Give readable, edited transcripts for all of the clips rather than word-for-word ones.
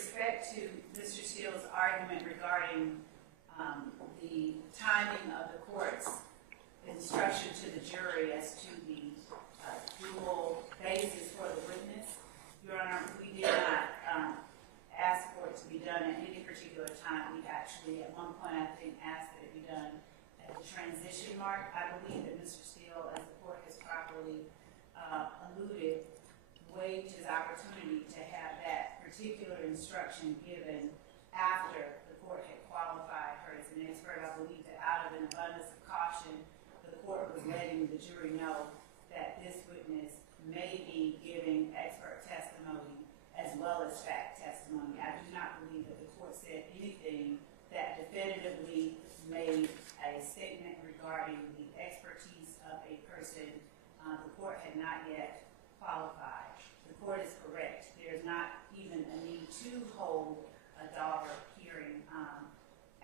respect to Mr. Steele's argument regarding the timing of the court's instruction to the jury as to the dual basis for the witness, Your Honor, we did not ask for it to be done at any particular time. We actually, at one point, I think, asked that it be done at the transition mark. I believe that Mr. Steele, as the court has properly alluded, waived his opportunity to have that particular instruction given after the court had qualified her as an expert. I believe that out of an abundance of caution, the court was letting the jury know that this witness may be giving expert testimony as well as fact testimony. I do not believe that the court said anything that definitively made a statement regarding the expertise of a person the court had not yet qualified. The court is correct. There's not even a need to hold a Daubert hearing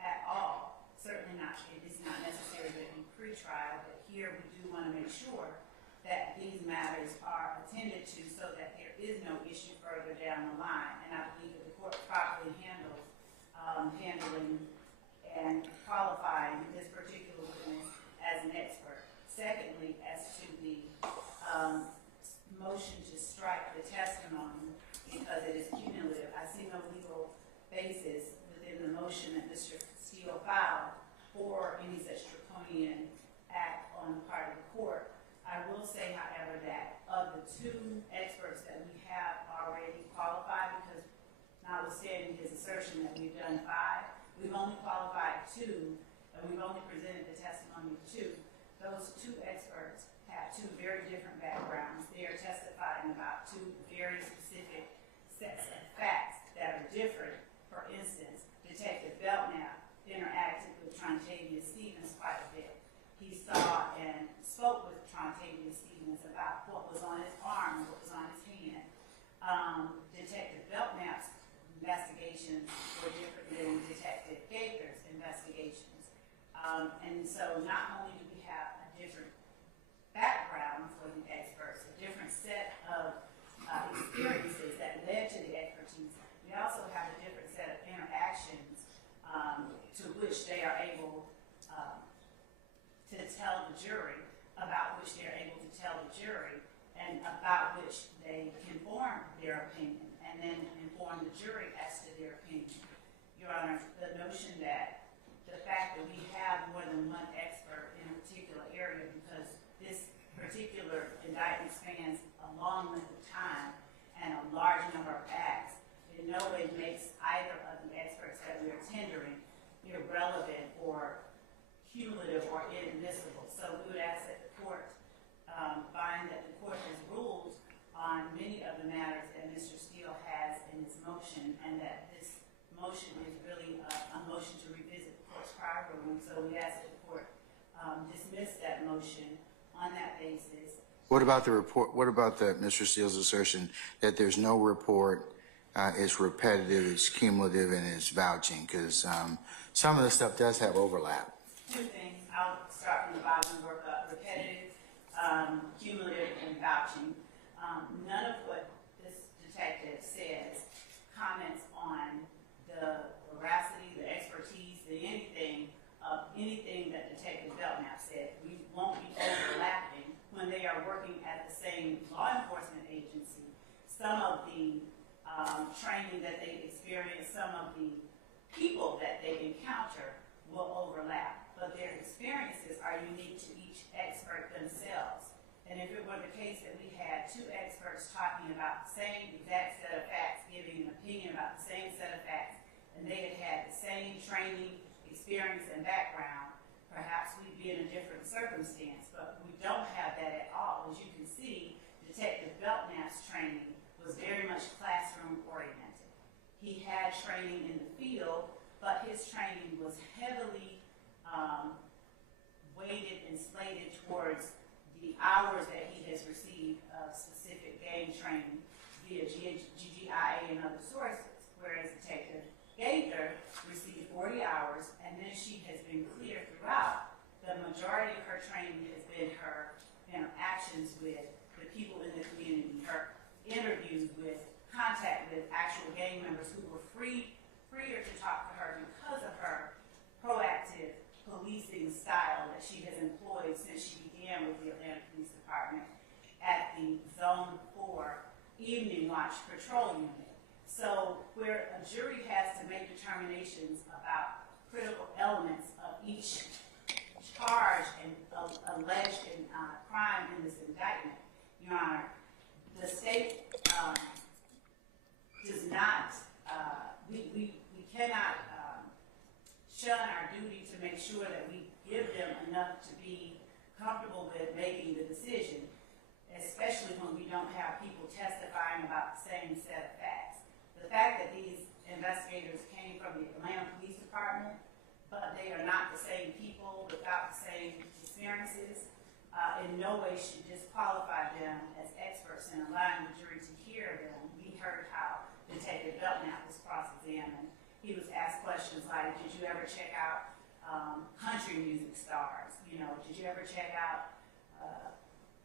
at all. Certainly not. It is not necessary to be pre-trial, but here we do want to make sure that these matters are attended to so that there is no issue further down the line. And I believe that the court properly handled handling and qualifying this particular witness as an expert. Secondly, as to the motion to strike the testimony because it is cumulative, I see no legal basis within the motion that Mr. Steele filed for any such draconian act on the part of the court. I will say, however, that of the two experts that we have already qualified, because notwithstanding his assertion that we've done 5, we've only qualified 2, and we've only presented the testimony of 2. Those 2 experts have 2 very different backgrounds. They are testifying about 2 very specific sets of facts that are different. For instance, Detective Belknap interacted with Trontavia Stevens quite a bit. He saw and spoke with Trontavia Stevens about what was on his arm, what was on his hand. Detective Belknap's investigations were different than Detective Gaither's investigations. And so not only do we have a different background for the experts, a different set of experiences that led to the expertise, we also have a different set of interactions to which they are able to tell the jury, about which they're able to tell the jury, and about which they can form their opinion, and then inform the jury as to their opinion. Your Honor, the notion that the fact that we have more than one expert in a particular area, because this particular indictment spans a long length of time and a large number of acts, in no way makes either of the experts that we are tendering irrelevant or cumulative or inadmissible. So we would ask that the court find that the court has ruled on many of the matters that Mr. Steele has in his motion, and that this motion is really a motion to revisit the court's prior ruling. So we ask that the court dismiss that motion on that basis. What about the report? What about Mr. Steele's assertion that there's no report, it's repetitive, it's cumulative, and it's vouching? Because some of the stuff does have overlap. 2 things. I'll start from the bottom and work up. Repetitive, cumulative, and vouching. None of what this detective says comments on the veracity, the expertise, the anything of anything that Detective Belknap said. We won't be overlapping when they are working at the same law enforcement agency. Some of the training that they experience, some of the people that they encounter will overlap, but their experiences are unique to each expert themselves. And if it were the case that we had 2 experts talking about the same exact set of facts, giving an opinion about the same set of facts, and they had had the same training, experience, and background, perhaps we'd be in a different circumstance. But we don't have that at all. As you can see, Detective Belknap's training was very much classroom oriented. He had training in the field, but his training was heavily weighted and slated towards the hours that he has received of specific game training via GGIA and other sources, whereas Detective Gaither received 40 hours, and then she has been clear throughout. The majority of her training has been her interactions with the people in the community, her interviews with, contact with actual gang members who were freer to talk to her because of her proactive policing style that she has employed since she began with the Atlanta Police Department at the Zone 4 Evening Watch Patrol Unit. So where a jury has to make determinations about critical elements of each charge and alleged crime in this indictment, Your Honor, the state does not, we cannot shun our duty to make sure that we give them enough to be comfortable with making the decision, especially when we don't have people testifying about the same set of facts. The fact that these investigators came from the Atlanta Police Department, but they are not the same people without the same experiences, in no way should disqualify them as experts in allowing the jury to hear them. We heard how Detective Belknap was cross-examined. He was asked questions like, did you ever check out country music stars? You know, did you ever check out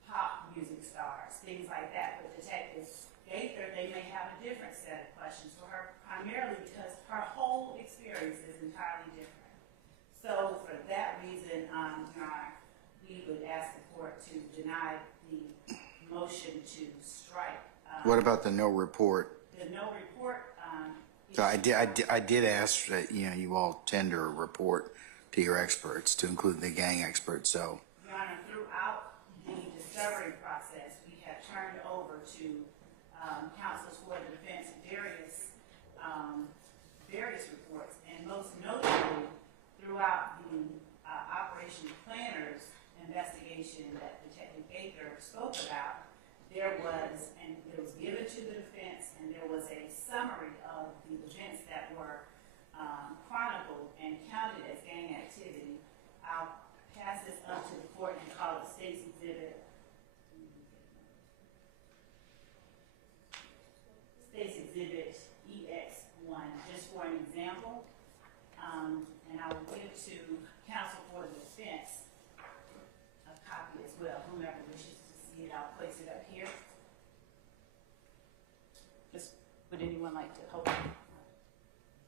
pop music stars? Things like that. But Detective Gaither, they may have a different set of questions for her, primarily because her whole experience is entirely different. So for that reason, Your Honor, we would ask the court to deny the motion to strike. What about the no report? The no report. So I did ask that, you know, you all tender a report to your experts, to include the gang experts. So, Your Honor, throughout the discovery process, we have turned over to counsels for the defense various reports, and most notably throughout the Operation Planners investigation that Detective Gaither spoke about, there was given to the defense, and there was a summary of the events that were chronicled and counted as gang activity. I'll pass this up to the court and call it State's Exhibit. State's Exhibit EX1, just for an example. And I will give to counsel for the defense a copy as well. Whomever wishes to see it, I'll place it up here. Would anyone like to hold it?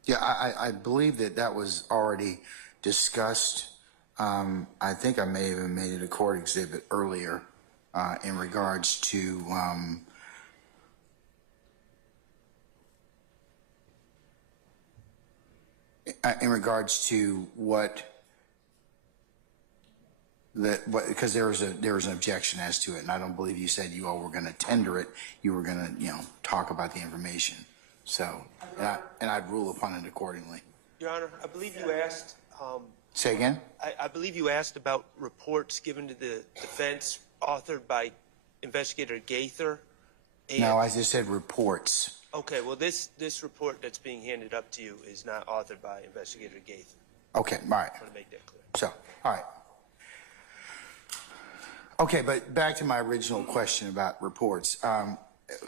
yeah, I believe that was already discussed. I think I may have even made it a court exhibit earlier in regards to because there was an objection as to it, and I don't believe you said you all were going to tender it. You were going to, you know, talk about the information. So, and I'd rule upon it accordingly. Your Honor, I believe you asked. Say again? I believe you asked about reports given to the defense authored by Investigator Gaither. No, I just said reports. Okay, well, this report that's being handed up to you is not authored by Investigator Gaither. Okay, all right. I want to make that clear. So, all right. Okay, but back to my original question about reports.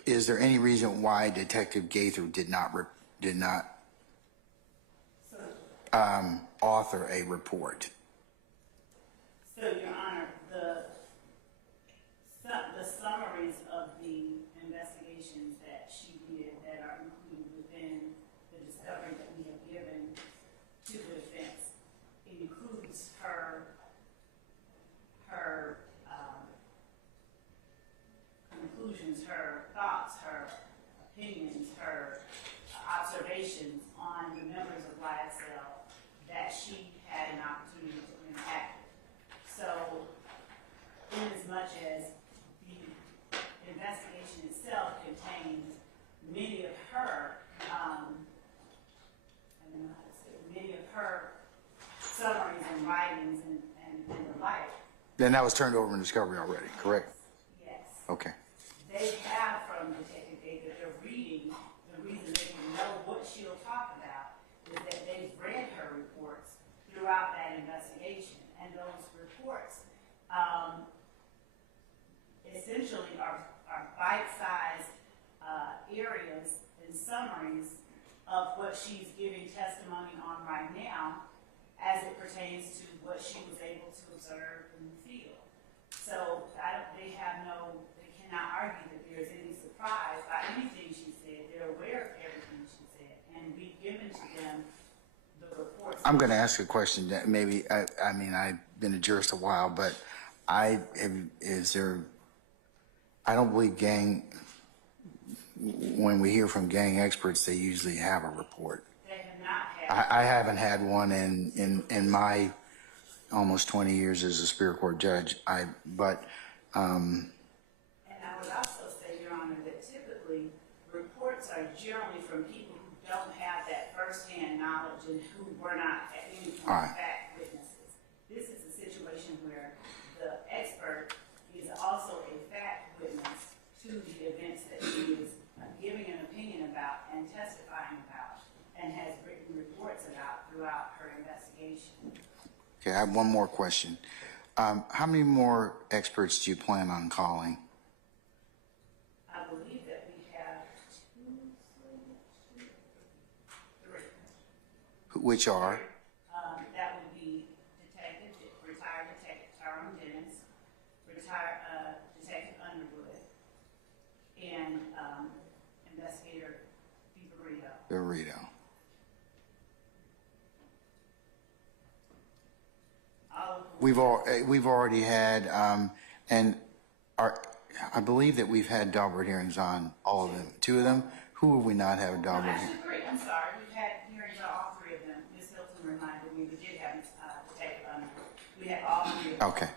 Is there any reason why Detective Gaither did not author a report? So, Your Honor, the summaries of the investigations that she did that are included within the discovery that we have given to the defense, it includes her conclusions, her thoughts, her opinions, her observations on the members of YSL that she had an opportunity to interact with. So, in as much as the investigation itself contains many of her, many of her summaries and writings and the like. Then that was turned over in discovery already, correct? Yes. Okay. They have from Detective Gaither, they're reading, the reason they can know what she'll talk about is that they've read her reports throughout that investigation. And those reports essentially are bite-sized areas and summaries of what she's giving testimony on right now as it pertains to what she was able to observe in the field. So they cannot argue that there's any surprise by anything she said. They're aware of everything she said. And we've I'm going to ask a question that maybe, I mean, I've been a jurist a while, but I don't believe when we hear from gang experts, they usually have a report. They have not had. I haven't had one in my almost 20 years as a Superior Court judge. And I would also say, Your Honor, that typically reports are generally from people who don't have that firsthand knowledge and who were not at any point fact witnesses. This is a situation where the expert is also a fact witness to the events that he is giving an opinion about and testifying about and has written reports about throughout her investigation. Okay, I have one more question. How many more experts do you plan on calling? I believe that we have three. Which are? That would be retired Detective Tyrone Dennis, retired Detective Underwood, and Investigator Burrito. We've already had, I believe that we've had Daubert hearings on all of them. Two of them. Who have we not had a Daubert hearing? Actually, three. I'm sorry. We've had hearings on all three of them. Ms. Hilton reminded me we did have Detective Underwood. We had all three of them. Okay.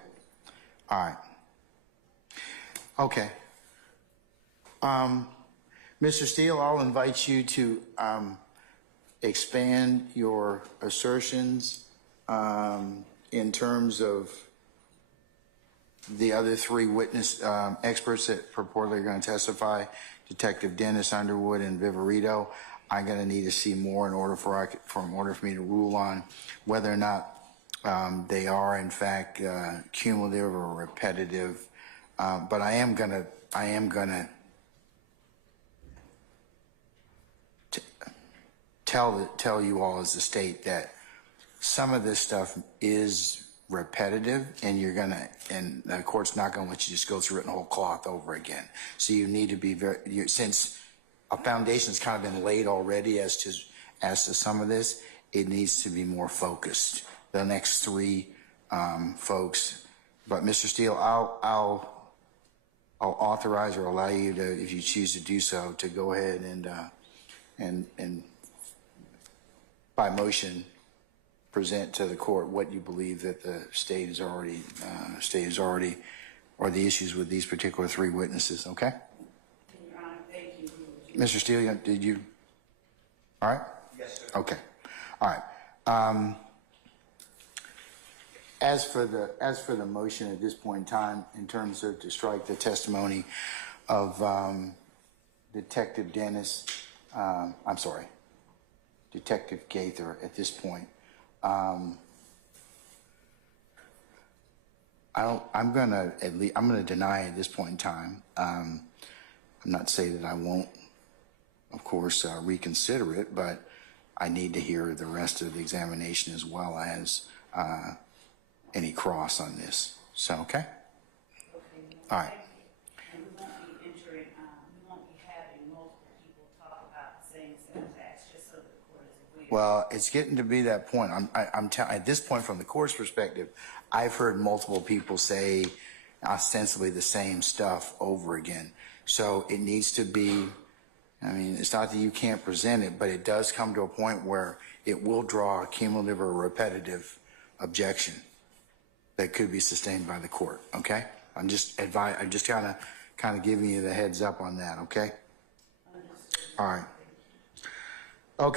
All right. Okay. Mr. Steele, I'll invite you to expand your assertions in terms of the other three witness experts that purportedly are going to testify, Detective Dennis, Underwood, and Viverito. I'm going to need to see more in order for me to rule on whether or not they are in fact cumulative or repetitive. But I am gonna tell you all as the state that some of this stuff is repetitive, and and the court's not gonna let you just go through it in whole cloth over again. So you need to be since a foundation's kind of been laid already as to some of this, it needs to be more focused. The next three folks, but Mr. Steele, I'll authorize or allow you to, if you choose to do so, to go ahead and by motion present to the court what you believe that the state is already or the issues with these particular three witnesses. Okay. Your Honor, thank you. Mr. Steele, did you? All right. Yes, sir. Okay. All right. As for the motion at this point in time, in terms of to strike the testimony of Detective Dennis, Detective Gaither at this point, I'm gonna deny at this point in time. I'm not saying that I won't, of course, reconsider it, but I need to hear the rest of the examination as well as any cross on this. So, okay? All right. And we won't be entering, we won't be having multiple people talk about the same set of facts, just so that the court is aware. Well, it's getting to be that point. At this point, from the court's perspective, I've heard multiple people say ostensibly the same stuff over again. So it needs to be, I mean, it's not that you can't present it, but it does come to a point where it will draw a cumulative or repetitive objection that could be sustained by the court. Okay? I'm just kind of giving you the heads up on that. Okay? All right. Okay.